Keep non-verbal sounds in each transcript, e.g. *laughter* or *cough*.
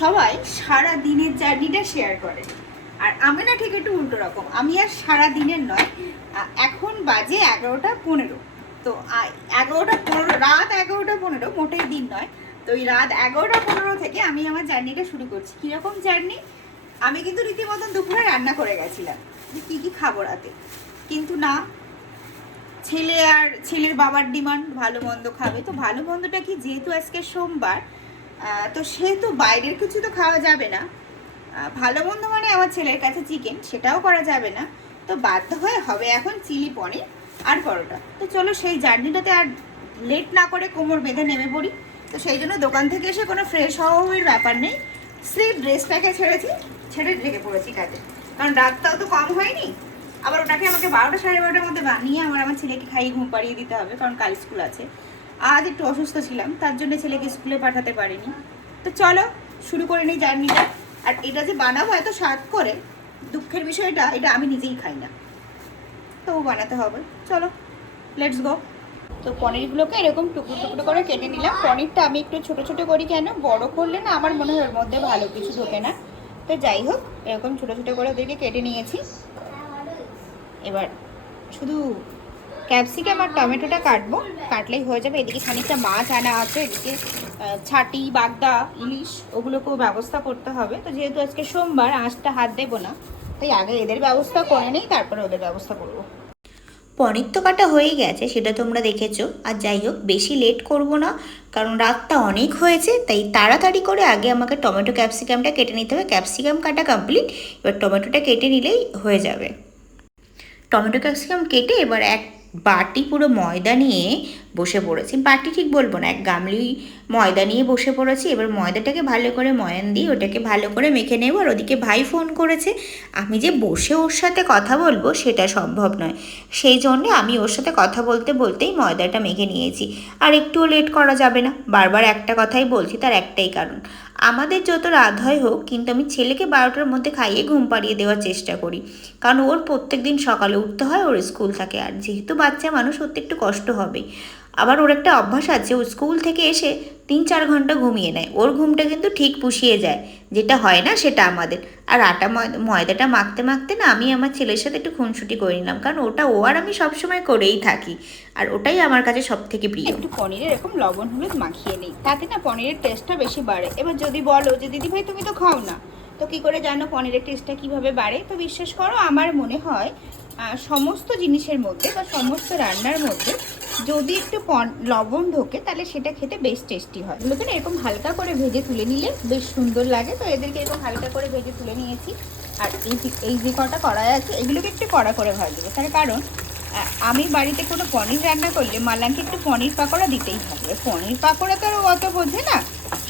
সবাই সারা দিনের জার্নিটা শেয়ার করে। আর আমি না ঠিক একটু উল্টো রকম। আমি আর সারা দিনের নয় এখন বাজে এগারোটা পনেরো। তো এগারোটা পনেরো, রাত এগারোটা পনেরো, মোটেই দিন নয়। তো ওই রাত এগারোটা পনেরো থেকে আমি আমার জার্নিটা শুরু করছি। কীরকম জার্নি? আমি কিন্তু রীতিমতন দুপুরে রান্না করে গেছিলাম যে কী কী খাব রাতে। কিন্তু না, ছেলে আর ছেলের বাবার ডিমান্ড, ভালো মন্দ খাবে। তো ভালো মন্দটা কি? যেহেতু আজকে সোমবার তো সেহেতু বাইরের কিছু তো খাওয়া যাবে না। ভালো মন্দ মানে আমার ছেলের কাছে চিকেন সেটাও করা যাবে না। তো বাধ্য হয়ে হবে এখন চিলি পনির আর পরোটা। তো চলো সেই জার্নিটাতে আর লেট না করে কোমর বেঁধে নেমে পড়ি। তো সেই জন্য দোকান থেকে এসে কোনো ফ্রেশ হওয়ার ব্যাপার নেই। স্লিপ ড্রেসটাকে ছেড়েছি, ছেড়ে রেখে পড়েছি কাজে। কারণ রাতটাও তো কম হয়নি। আবার ওটাকে আমাকে বারোটা সাড়ে বারোটার মধ্যে বানিয়ে আমার আমার ছেলেকে খাইয়ে ঘুম পাড়িয়ে দিতে হবে, কারণ কাল স্কুল আছে। আজ একটু অসুস্থ ছিলাম, তার জন্য ছেলেকে স্কুলে পাঠাতে পারিনি। তো চলো, শুরু করে নিই জার্নিটা। আর এটা যে বানাবো এত স্বাদ করে, দুঃখের বিষয়টা, এটা আমি নিজেই খাই না। তো বানাতে হবে। চলো লেটস গো তো পনিরগুলোকে এরকম টুকরো টুকরো করে কেটে নিলাম। পনিরটা আমি একটু ছোট ছোট করি কেন? বড় করলে না আমার মনে হয় ওর মধ্যে ভালো কিছু ঢোকে না। তো যাই হোক, এরকম ছোট ছোট করে ওদেরকে কেটে নিয়েছি। এবার শুধু ক্যাপসিকাম আর টমেটোটা কাটবো। কাটলেই হয়ে যাবে। এদিকে খানিকটা মাছ আনা আছে, এদিকে ছাটি, বাগদা, ইলিশ, ওগুলোকেও ব্যবস্থা করতে হবে। তো যেহেতু আজকে সোমবার আঁচটা হাত দেবো না। তাই আগে এদের ব্যবস্থা করে নিই, তারপরে ওদের ব্যবস্থা করব। পনির তো কাটা হয়েই গেছে, সেটা তোমরা দেখেছ। আর যাই হোক, বেশি লেট করব না, কারণ রাতটা অনেক হয়েছে, তাই তাড়াতাড়ি করে আগে আমাকে টমেটো ক্যাপসিকামটা কেটে নিতে হবে। ক্যাপসিকাম কাটা কমপ্লিট, এবার টমেটোটা কেটে নিলেই হয়ে যাবে। টমেটো ক্যাপসিকাম কেটে এবার এক বাটি পুরো ময়দা নিয়ে বসে পড়েছি। বাটি ঠিক বলব না, এক গামলি ময়দা নিয়ে বসে পড়েছি। এবার ময়দাটাকে ভালো করে ময়ান দিয়ে ওটাকে ভালো করে মেখে নেব। আর ওদিকে ভাই ফোন করেছে, আমি যে বসে ওর সাথে কথা বলব সেটা সম্ভব নয়। সেই জন্যে আমি ওর সাথে কথা বলতে বলতেই ময়দাটা মেখে নিয়েছি। আর একটুও লেট করা যাবে না, বারবার একটা কথাই বলছি, তার একটাই কারণ। আমাদের যত রাত হয় হোক, কিন্তু আমি ছেলেকে বারোটার মধ্যে খাইয়ে ঘুম পাড়িয়ে দেওয়ার চেষ্টা করি। কারণ ওর প্রত্যেক দিন সকালে উঠতে হয়, ওর স্কুল থাকে। আর যেহেতু বাচ্চা, মানুষ ওর একটু কষ্ট হবেই আবার ওর একটা অভ্যাস আছে, ও স্কুল থেকে এসে তিন চার ঘণ্টা ঘুমিয়ে নেয়। ওর ঘুমটা কিন্তু ঠিক পুষিয়ে যায়, যেটা হয় না সেটা আমাদের। আর আটা ময়দা ময়দাটা মাখতে মাখতে না আমি আমার ছেলের সাথে একটু খুনসুটি করে নিলাম, কারণ ওটা ও আর আমি সবসময় করেই থাকি। আর ওটাই আমার কাছে সব থেকে প্রিয়। একটু পনিরে এরকম লবণ হলুদ মাখিয়ে নিই, তাতে না পনিরের টেস্টটা বেশি বাড়ে। এবার যদি বলো যে, দিদি ভাই, তুমি তো খাও না। তো কী করে জানো, পনিরের টেস্টটা কীভাবে বাড়ে? তো বিশ্বাস করো, আমার মনে হয় সমস্ত জিনিসের মধ্যে বা সমস্ত রান্নার মধ্যে যদি একটু লবণ ঢোকে তাহলে সেটা খেতে বেশ টেস্টি হয়। এগুলোকে না এরকম হালকা করে ভেজে তুলে নিলে বেশ সুন্দর লাগে। তো এদেরকে এরকম হালকা করে ভেজে তুলে নিয়েছি। আর এই এই যে কটা কড়াই আছে, এগুলোকে একটু কড়া করে ভাজবো। তার কারণ আমি বাড়িতে কোনো পনির রান্না করলে মালানকে একটু পনির পাকোড়া দিতেই হবে। পনির পাকোড়া তো আর অত বোঝে না।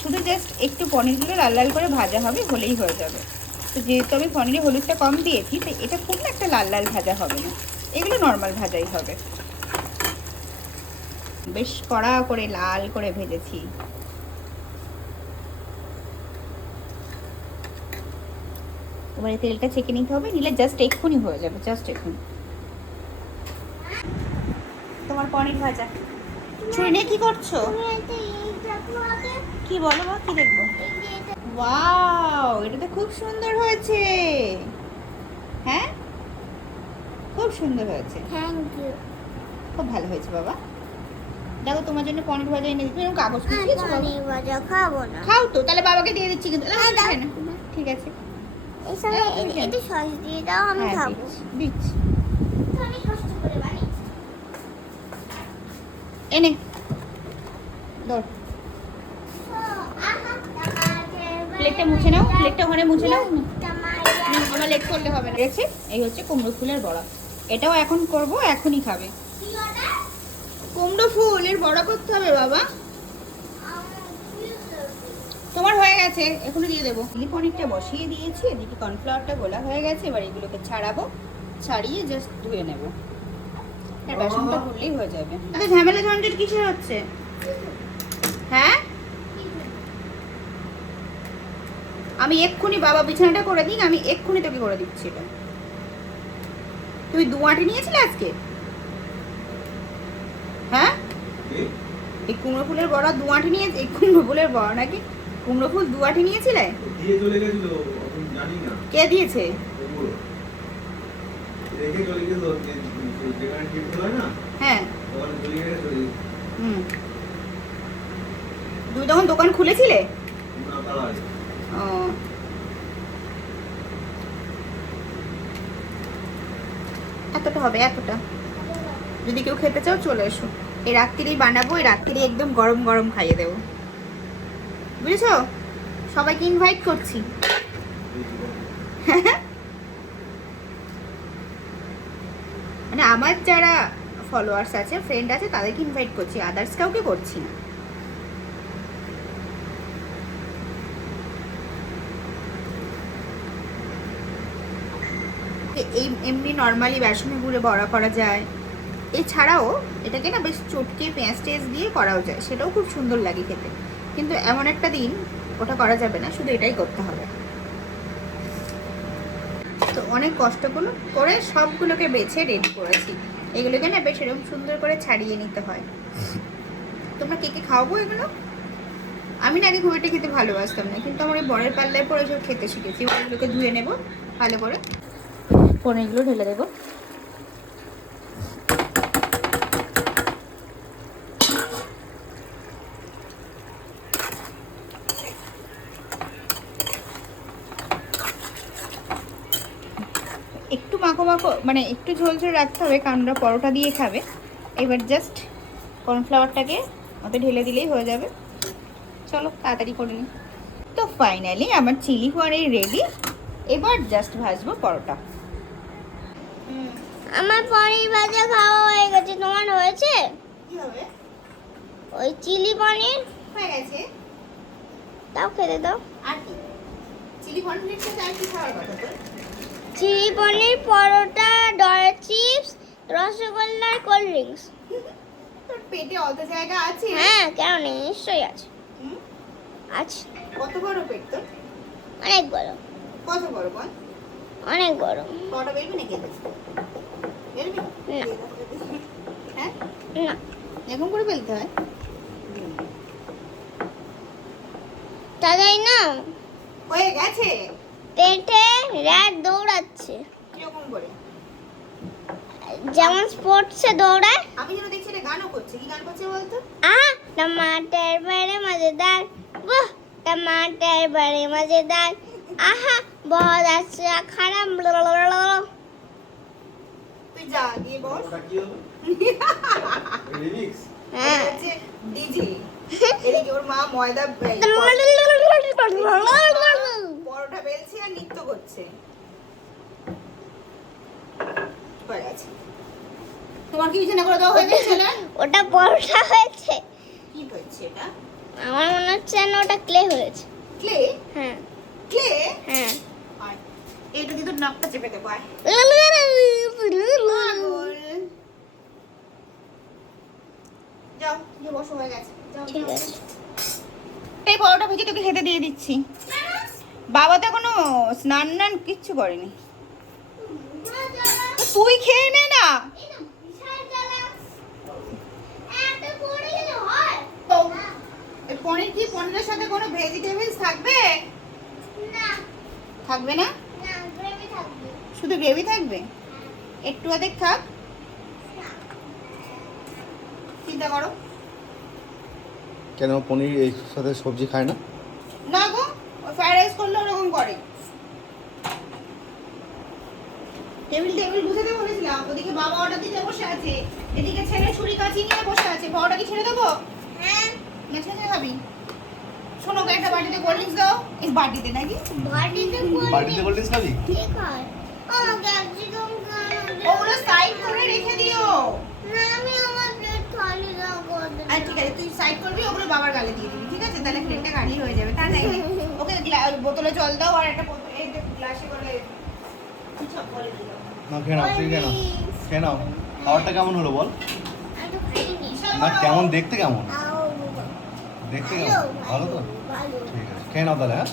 শুধু জাস্ট একটু পনিরগুলো লাল লাল করে ভাজা হবে, হলেই হয়ে যাবে। তো যেহেতু আমি পনিরে হলুদটা কম দিয়েছি তো এটা খুব একটা লাল লাল ভাজা হবে না। এগুলো নর্মাল ভাজাই হবে। বেশ কড়া করে লাল করে ভেজেছি। এবারে তেলটা ছেঁকে নিতে হবে নিলে জাস্ট এক্ষুনি হয়ে যাবে জাস্ট এক্ষুনি। তোমার পনির ভাজা। ছুরি নিয়ে কি করছ? কি বলো বা কি দেখব? ওয়াও এটা তো খুব সুন্দর হয়েছে। হ্যাঁ? খুব সুন্দর হয়েছে। থ্যাংক ইউ খুব ভালো হয়েছে বাবা। দেখো তোমার জন্য পনির ভাজা এনে দিচ্ছি এরকম কাগজ কুচিয়েছো পনির ভাজা খাব না। খাও তো তাহলে বাবাকে দিয়ে দিচ্ছি কিন্তু না, হ্যাঁ। ঠিক আছে। এর সঙ্গে হ্যাঁ, আছে। সস দিয়ে দাও আমি হ্যাঁ, খাব। দিচ্ছি, কষ্ট করে বানিয়েছি। এনে ধর। প্লেটটা মুছে নাও প্লেটটা ওখানে মুছে নাও। আমার লেট করলে হবে না। গেছে এই হচ্ছে কুমড়ো ফুলের বড়া। এটাও এখন করব এখনই খাবে। কুমড়ো ফুল এর বড়া করতে হবে বাবা। তোমার হয়ে গেছে এখনই দিয়ে দেবো। চিলি পনিরটা বসিয়ে দিয়েছি এদিকে কর্নফ্লাওয়ারটা গোলা হয়ে গেছে এবার এগুলোকে ছাড়াবো। ছাড়িয়ে জাস্ট ধুয়ে নেব। আর বেসনটা ভুললেই হয়ে যাবে। আচ্ছা ঝামেলা ঝঞ্ঝট কিসের হচ্ছে হ্যাঁ আমি এক্ষুনি বাবা বিছানাটা করে দিই আমি এক্ষুনি তোকে করে দিচ্ছি এটা। তুমি দু আঁটি নিয়েছিলে আজকে? হ্যাঁ? এই কুমড়ো ফুলের বড়া দু আঁটি নিয়ে এই কুমড়ো ফুলের বড়া নাকি? কুমড়ো ফুল দুয়াটি নিয়েছিলে? দিয়ে চলে গেছিল আমি জানি না। কে দিয়েছে? হয়। তুমি তখন দোকান খুলেছিলে? ও। এতটা হবে, এতটা। যদি কেউ খেতে চাও, চলে এসো। এই রাত্রিরেই বানাবো, এই রাত্রিরে একদম গরম গরম খাইয়ে দেবো। বুঝেছ? সবাইকে ইনভাইট করছি। মানে আমার যারা ফলোয়ার্স আছে ফ্রেন্ড আছে, তাদেরকে ইনভাইট করছি। আদার্স কাউকে করছি না। এই এমনি নর্মালি বেসনে গুঁড়ে বড়া করা যায়। এছাড়াও এটাকে না বেশ চটকে পেঁয়াজ টেজ দিয়ে করাও যায়, সেটাও খুব সুন্দর লাগে খেতে। কিন্তু এমন একটা দিন ওটা করা যাবে না, শুধু এটাই করতে হবে। তো অনেক কষ্টগুলো করে সবগুলোকে বেছে রেডি করেছি। এগুলোকে না বেশ এরকম সুন্দর করে ছাড়িয়ে নিতে হয়। তোমরা কে কে খাওয়াবো এগুলো? আমি না আগে খুব খেতে ভালোবাসতাম না, কিন্তু আমার এই বরের পাল্লায় পরে সব খেতে শিখেছি। ওগুলোকে ধুয়ে নেব ভালো করে। পনিরগুলো ঢেলে দেবো। একটু মাখো মাখো মানে একটু ঝোল ঝোল রাখতে হবে, কারণ ওরা পরোটা দিয়ে খাবে। এবার জাস্ট কর্নফ্লাওয়ারটাকে ওতে ঢেলে দিলেই হয়ে যাবে। চলো, তাড়াতাড়ি করে নিই তো ফাইনালি আমার চিলি পনির রেডি এবার জাস্ট ভাজবো পরোটা। আমার পনির ভাজা খাওয়া হয়ে গেছে। তোমার হয়েছে? কি হবে? ওই চিলি পনির? হয়ে গেছে। তাও খেতে দাও। আর কি? চিলি পনিরের সাথে আর কি খাওয়ার কথা চিলি পনির পরোটা ডয়ার চিপস রসগোল্লা আর কোল্ড ড্রিঙ্কস। তোর পেটে অত জায়গা আছে? হ্যাঁ কেন নেই? নিশ্চয়ই আছে? আছে। কত বড় পেট তোর? অনেক বড়। কত বড় বল? অনেক বড়। কটা বেরবি নাকি। হ্যাঁ? এরকম করে ফেলতে হয়? তাই না। হয়ে গেছে? পেটে র্যাট দৌড়াচ্ছে। কীরকম করে? যেমন স্পোর্টসে দৌড়ায়। আমি যেন দেখছি এটা গানও করছে। কি গান করছে বলতো? আ টমাটার বড়ে মজেদার। বাহ টমাটার বড়ে মজেদার। আহা বহুত আচ্ছা খারাপ। যা গিয়ে বস ওটা কি হলো? *laughs* রিমিক্স? হ্যাঁ। ডিজে। এদিকে ওর মা ময়দা পরোটা বেলছে আর নৃত্য করছে। হয়ে গেছে। তোমার কি বিছানা করে দেওয়া না ওটা পরোটা হয়েছে। কি হয়েছে এটা? আমার মনে হচ্ছে যেন ওটা ক্লে হয়েছে। ক্লে? হ্যাঁ। ক্লে? হ্যাঁ। এইটা দিয়ে তো নাকটা চেপে দেবো আয় পাগল। যাও গিয়ে বসো হয়ে গেছে। ঠিক আছে। এই পরোটা ভেজে তোকে খেতে দিয়ে দিচ্ছি। বাবা তো এখনও স্নান টান কিচ্ছু করেনি। তো তুই খেয়ে নে না। তো পনির কি পনিরের সাথে কোনো ভেজিটেবলস থাকবে? থাকবে না? শুধু গ্রেভি থাকবে? একটু অধিক থাক। চিন্তা করো। কেন পনির এই সাথে সবজি খায় না? না গো ফ্রাইড রাইস করলে ওরকম করে। টেবিল টেবিল বুঝাতে বলেছিলাম ওদিকে বাবা অর্ডার দিতে বসে আছে এদিকে ছেলে ছুরি কাঁচি নিয়ে বসে আছে পাওয়াটা কি ছেড়ে দেবো? না ছেড়ে খাবি? শোনো একটা বাটিতে কোল্ড ড্রিঙ্কস দাও এই বাটিতে নাকি? বাড়িতে কোল্ড ড্রিঙ্কস খাবি? ওগুলো সাইড করে রেখে দিও। না আমি আর ঠিক আছে তুই সাইড করবি ওগুলো বাবার গালে দিয়ে দিবি ঠিক আছে? তাহলে প্লেটটা খালি হয়ে যাবে তা নাই। ওকে গ্লা- বোতলে জল দাও আর একটা এই গ্লাসে করে সব বলে দিও না খেয়ে তুই খেয়ে নাও খাবারটা কেমন হলো বল? না কেমন দেখতে কেমন? দেখতে ভালো কেমন? ভালো তো? ঠিক আছে খেয়ে নাও তাহলে হ্যাঁ?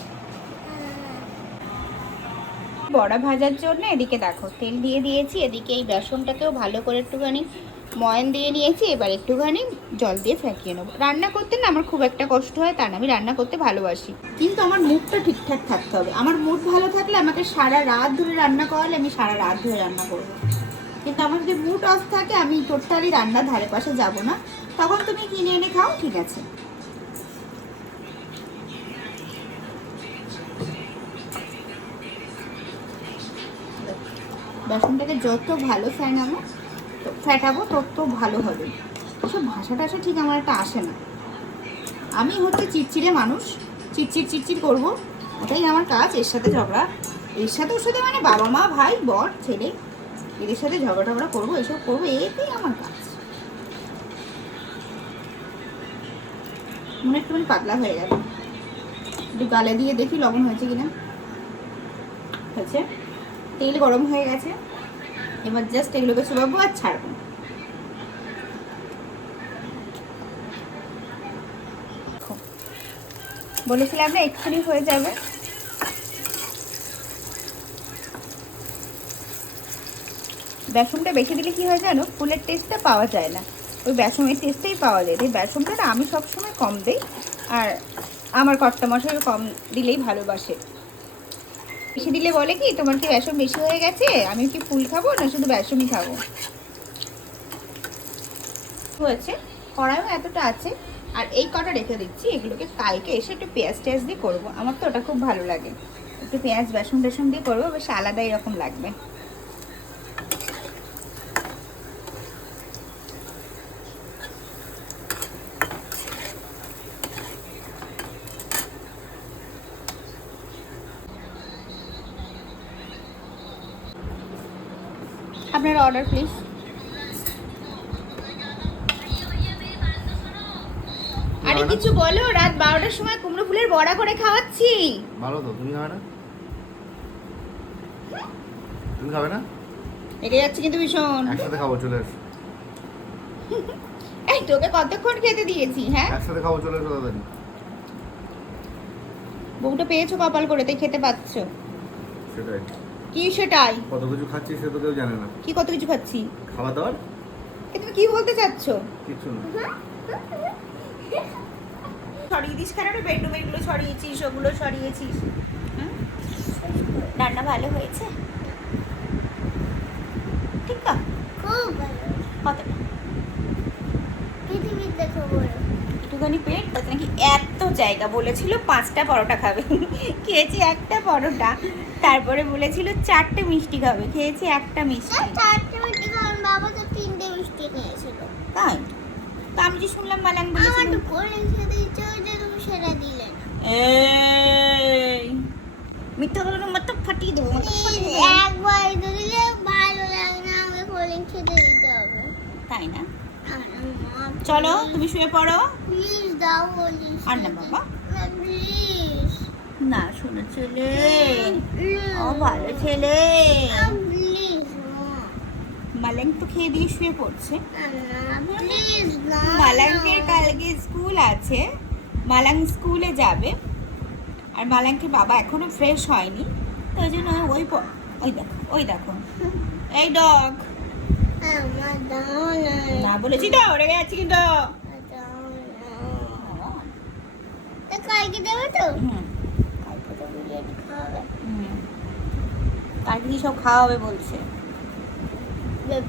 বড়া ভাজার জন্য এদিকে দেখো তেল দিয়ে দিয়েছি এদিকে এই বেসনটাকেও ভালো করে একটুখানি ময়ন দিয়ে নিয়েছি, এবার একটুখানি জল দিয়ে ফেঁকিয়ে নেব। রান্না করতে না আমার খুব একটা কষ্ট হয় তা না আমি রান্না করতে ভালোবাসি। কিন্তু আমার মুডটা ঠিকঠাক থাকতে হবে। আমার মুড ভালো থাকলে আমাকে সারা রাত ধরে রান্না করালে আমি সারা রাত ধরে রান্না করব। কিন্তু আমার যদি মুড অফ থাকে, আমি টোটালি রান্নার ধারে পাশে যাব না। তখন তুমি কিনে এনে খাও, ঠিক আছে। বেসনটাকে যত ভালো ফ্যানাবো ফ্যাটাবো তত ভালো হবে। এসব ভাষা টাষা ঠিক আমার একটা আসে না। আমি হচ্ছে চিটচিড়ে মানুষ চিটচিট চিটচিট করব, ওটাই আমার কাজ, এর সাথে ঝগড়া। এর সাথে ওর সাথে মানে বাবা মা, ভাই, বর, ছেলে, এদের সাথে ঝগড়া টগড়া করব, এসব করব, এতেই আমার কাজ। মনে একটুখানি পাতলা হয়ে গেল। একটু গালে দিয়ে দেখি লবণ হয়েছে কিনা। হয়েছে। তেল গরম হয়ে গেছে। এবার জাস্ট এগুলোকে চুবাবো আর ছাড়বো বলেছিলাম না, এক্ষুনি হয়ে যাবে। বেসনটা বেশি দিলে কি হয় জানো? ফুলের টেস্টটা পাওয়া যায় না। ওই বেসনের টেস্টটাই পাওয়া যায়। এই বেসনটা আমি সবসময় কম দিই। আর আমার কর্তা মশাই কম দিলেই ভালোবাসে। বেশি দিলে বলে কি, তোমার কি বেসন বেশি হয়ে গেছে? আমি কি ফুল খাব না শুধু বেসনই খাব? হয়েছে? কড়াইও এতটা আছে। আর এই কটা রেখে দিচ্ছি, এগুলোকে কালকে এসে একটু পেঁয়াজ টেয়াজ দিয়ে করব। আমার তো ওটা খুব ভালো লাগে। একটু পেঁয়াজ বেসন টেসন দিয়ে করব, বেশ আলাদা এরকম লাগবে। অর্ডার প্লিজ আরে কিছু বলো রাত বারোটার সময় কুমড়ো ফুলের বড়া করে খাওয়াচ্ছি। ভালো তো তুমি খাবে না? তুমি খাবে না? রেগে যাচ্ছে কিন্তু ভীষণ। একসাথে খাব চলে এসো। *laughs* এই তোকে কতক্ষণ খেতে দিয়েছি হ্যাঁ? একসাথে খাব চলে এসো তাড়াতাড়ি। বউটা পেয়েছ কপাল করে তাই খেতে পাচ্ছ। সেটাই। কি সেটাই? কত কিছু খাচ্ছি সে তো কেউ জানে না। কি কত কিছু খাচ্ছি? খাওয়া দাওয়ার এ তুমি কি বলতে চাচ্ছ? কিচ্ছু না। ছড়িয়ে দিস কেন রে? বেডরুমে এগুলো ছড়িয়েছিস ওগুলো ছড়িয়েছিস। হুম? রান্না ভালো হয়েছে? ঠিক তো খুব ভালো। কতটা? পৃথিবীতে খবর একটুখানি পেট তাতে নাকি এত জায়গা বলেছিল পাঁচটা পরোটা খাবে। খেয়েছি একটা পরোটা তারপরে বলেছিল চারটে মিষ্টি খাবে খেয়েছি একটা মিষ্টি। চারটে মিষ্টি খাওয়ান বাবা তো তিনটে মিষ্টি নিয়েছিল তাই? তো আমি যে শুনলাম মালাং আমার বলেছিল তো করে খেতে ইচ্ছে হয়েছে তুমি সেটা দিলে এই মিথ্যা বলো না মতো ফাটিয়ে দেবো একবার দিলে ভালো লাগে না আমাকে কোলিং খেতে দিতে হবে। তাই না? চলো তুমি শুয়ে পড়ো। দাও আর না বাবা? প্লিজ না শোনো ছেলে। ও ভালো ছেলে। প্লিজ তো খেয়ে দিয়ে শুয়ে পড়ছে। মালাঙ্কের কালকে স্কুল আছে। মালাং স্কুলে যাবে। আর মালাঙ্কের বাবা এখনও ফ্রেশ হয়নি। তো ওই জন্য ওই ওই দেখো ওই দেখো। এই ডগ। না বলেছি তো রেগে যাচ্ছি কিন্তু দাও না তো কালকে দেবে তো? হুম, কালকে তো বিরিয়ানি খাওয়াবে। কালকে কি সব খাওয়া হবে বলছে। *laughs*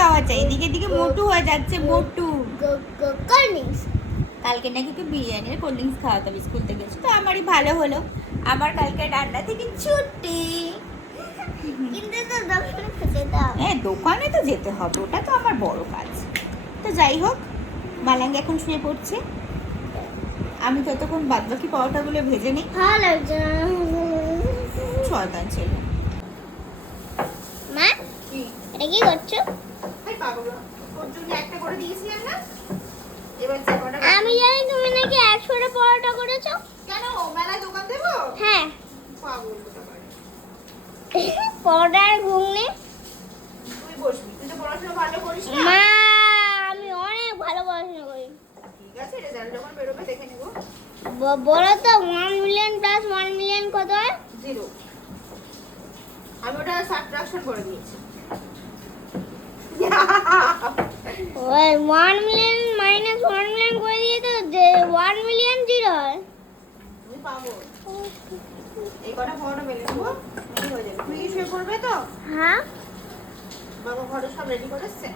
খাওয়া চাই। এদিকে দিকে মোটু হয়ে যাচ্ছে মোটু। কর্নিংস কালকে নাকি একটু বিরিয়ানি আর কোল্ড ড্রিঙ্কস খাওয়াতে হবে স্কুল থেকে তো আমারই ভালো হলো। আমার কালকে রান্না থেকে ছুটি। কিন্তু তো খেতে হ্যাঁ দোকানে তো যেতে হবে ওটা তো আমার বড় কাজ। তো যাই হোক মালাঙ্গ এখন শুয়ে পড়ছে। আমি ততক্ষণ বাদ বাকি পরোটাগুলো ভেজে নিই। শয়তান ছেলে। মা এটা কি করছ? ওর জন্য একটা করে দিয়েছিলাম না? এবার যে কটা আমি জানি তুমি নাকি একশোটা পরোটা করেছ। কেন? মেলায় দোকান দেবো? হ্যাঁ। পরোটার ঘুগনি। তুই বসবি। তুই তো পড়াশোনা ভালো করিস না। মা ভালো পড়াশোনা করি। ঠিক আছে রেজাল্ট যখন বেরোবে দেখে নেব। বলো তো one million plus one million কত হয়? জিরো। আমি ওটা সাবট্রাকশন করে দিয়েছি। One million minus one million করে দিয়ে তো ওয়ান মিলিয়ন জিরো হয়। তুমি পাবো। এই কটা ফটো মেলে দেবো হয়ে যাবে? তুই শুয়ে পড়বে তো? হ্যাঁ। বাবা ঘরে সব রেডি করেছে?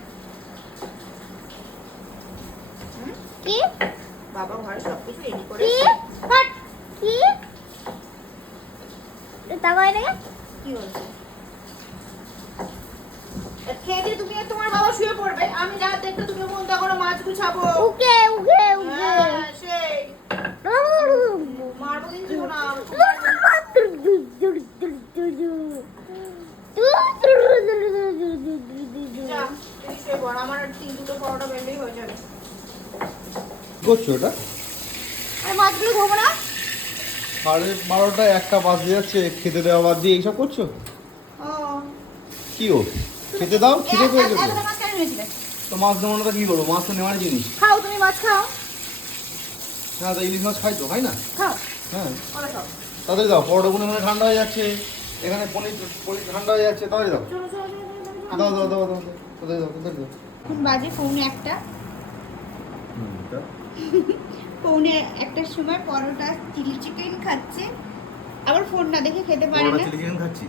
কি? বাবা ঘরে সব কিছু রেডি কি? কি দেখে কি হচ্ছে খেয়ে দিয়ে তুমি তোমার বাবা শুয়ে পড়বে। আমি যাতে একটু তুমি মনটা করো মাছ গুছাবো। ওকে হ্যাঁ, সেই মারবো কিন্তু না যা, তুই শুয়ে পড়, আমার আর তিন দুটো পরোটা বেললেই হয়ে যাবে করছ ওটা আরে মাছগুলো ধোবো না। সাড়ে বারোটা একটা বাজে যাচ্ছে খেতে দেওয়া বাদ দিয়ে এইসব করছ? কি ও? খেতে দাও খিদে পেয়ে নিয়েছিলে? তো। মাছ নেব না তো কি করব? মাছ তো নেওয়ার জিনিস। খাও তুমি মাছ খাও। হ্যাঁ তো ইলিশ মাছ খাই তো খাই না? খাও। হ্যাঁ। তাড়াতাড়ি দাও পরোটাগুলো এখানে ঠান্ডা হয়ে যাচ্ছে এখানে পনির পনির ঠান্ডা হয়ে যাচ্ছে তাড়াতাড়ি দাও। দাও দাও দাও দাও দাও দাও দাও। এখন বাজে পৌনে একটা। পৌনে একটার সময় পরোটা চিলি চিকেন খাচ্ছে। আবার ফোন না দেখে খেতে পারে না। চিলি চিকেন খাচ্ছি।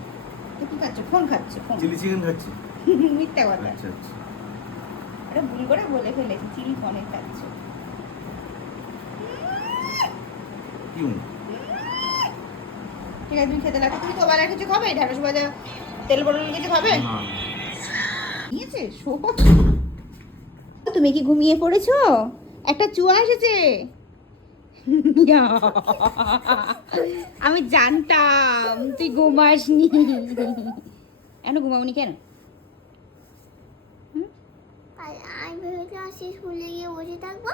তো কি খাচ্ছে? ফোন খাচ্ছে ফোন। চিলি চিকেন খাচ্ছি। *laughs* মিথ্যা কথা। আচ্ছা আচ্ছা। এটা ভুল করে বলে ফেলেছি চিলি ফোনে খাচ্ছে। কি? ঠিক আছে তুমি খেতে লাগো তুমি তো বেলা কিছু খাবে? ঢাকা ভাজা তেল বড়ল কিছু খাবে? নিয়েছে? শো। তুমি কি ঘুমিয়ে পড়েছো? একটা চুয়া এসেছে। আমি জানতাম তুই ঘুমাসনি। কেন ঘুমাওনি কেন? আমি ভেবেছিলাম আজকে স্কুলে গিয়ে বসে থাকব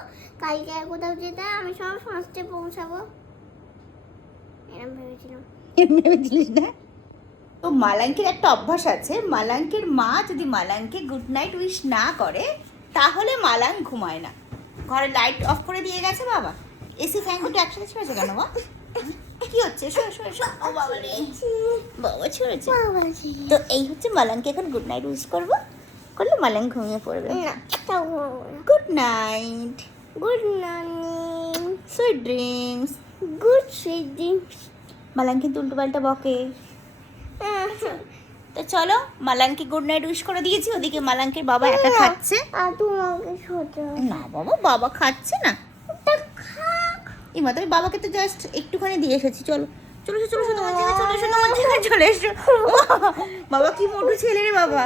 কালকে আর কোথাও যেতে আমি সব ফার্স্টে পৌঁছাবো। এরকম ভেবেছিলাম। ভেবেছিলিস না? তো মালাঙ্কের একটা অভ্যাস আছে মালাঙ্কের মা যদি মালাঙ্কে গুড নাইট উইশ না করে তাহলে মালাং ঘুমায় না। ঘরে লাইট অফ করে দিয়ে গেছে বাবা। এসি ফ্যান দুটো একসাথে ছেড়েছে কেন মা? কি হচ্ছে? শো শো শো ও বাবা রে। বাবা ছড়েছে। তো এই হচ্ছে মালাঙ্কে এখন গুড নাইট উইশ করব। করলে মালাং ঘুমিয়ে পড়বে। Good night good morning sweet dreams good সুইডিং Malang কিন্তু উল্টো পাল্টা বকে। তো চলো মালাঙ্কে গুড নাইট উইশ করে দিয়েছি ওদিকে মালাঙ্কের বাবা একা খাচ্ছে। আর তোমাকে ছোট না বাবা বাবা খাচ্ছে না। এমা তুমি বাবাকে তো জাস্ট একটুখানি দিয়ে এসেছি চলো। চলো চলো এসো, তোমার জায়গায় চলে এসো তোমার জায়গায় চলে এসো। *laughs* বাবা কি মোটু ছেলে রে বাবা।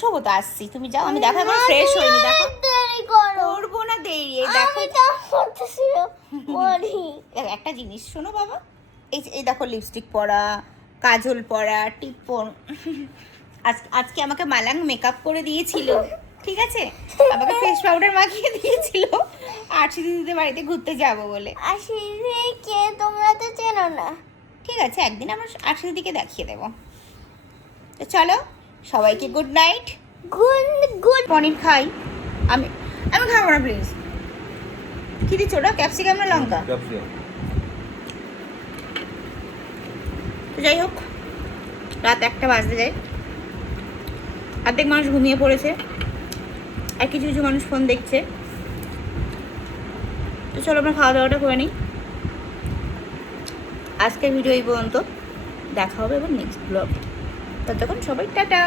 সব তো আসছি। তুমি যাও আমি দেখো এখন ফ্রেশ হইনি দেখো। করব না দেরি দেখো। একটা জিনিস শোনো বাবা এই এই দেখো লিপস্টিক পরা কাজল পরা টিপ পর আজ আজকে আমাকে মালাং মেকআপ করে দিয়েছিল ঠিক আছে? আমাকে ফেস পাউডার মাখিয়ে দিয়েছিল। আরশি দিদিদের বাড়িতে ঘুরতে যাব বলে। আর সেই কে তোমরা তো চেনো না। ঠিক আছে একদিন আমরা আরশি দিদিকে দেখিয়ে দেবো। তো চলো সবাইকে good night good good paneer খাই। আমি আমি খাব না প্লিজ কি দিচ্ছ ওটা? ক্যাপসিকাম না লঙ্কা। তো যাই হোক রাত একটা বাজতে যায়। অর্ধেক মানুষ ঘুমিয়ে পড়েছে আর কিছু কিছু মানুষ ফোন দেখছে। তো চলো আমরা খাওয়া দাওয়াটা করে নিই। আজকের ভিডিও এই পর্যন্ত। দেখা হবে এবার নেক্সট ব্লগ ততক্ষণ সবাই tata.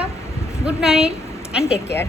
Good night and take care